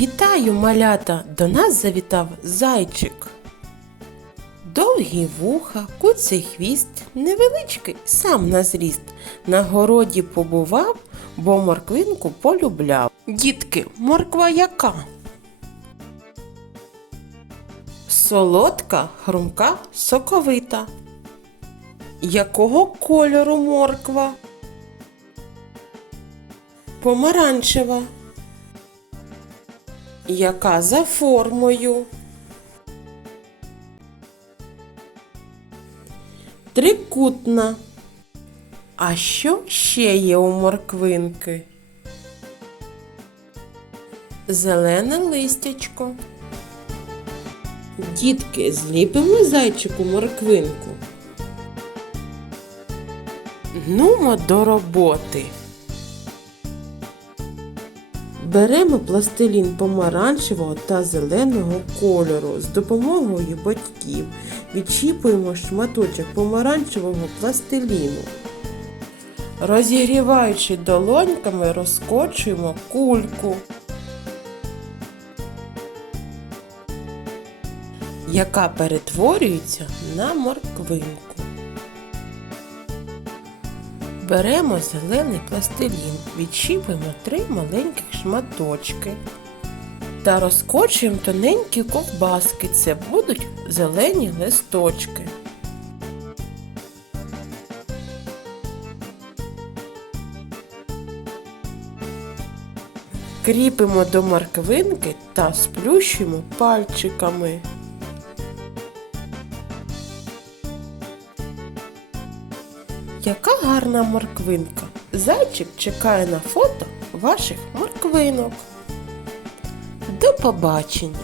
Вітаю, малята! До нас завітав зайчик. Довгі вуха, куций хвіст, невеличкий, сам на зріст. На городі побував, бо морквинку полюбляв. Дітки, морква яка? Солодка, хрумка, соковита. Якого кольору морква? Помаранчева. Яка за формою? Трикутна. А що ще є у морквинки? Зелене листячко. Дітки, зліпимо зайчику морквинку. Нумо до роботи. Беремо пластилін помаранчевого та зеленого кольору з допомогою батьків. Відчіпуємо шматочок помаранчевого пластиліну. Розігріваючи долоньками, розкочуємо кульку, яка перетворюється на морквинку. Беремо зелений пластилін, відчіпуємо три маленьких шматочки та розкочуємо тоненькі ковбаски. Це будуть зелені листочки. Кріпимо до морквинки та сплющуємо пальчиками. Яка гарна морквинка. Зайчик чекає на фото ваших морквинок. До побачення!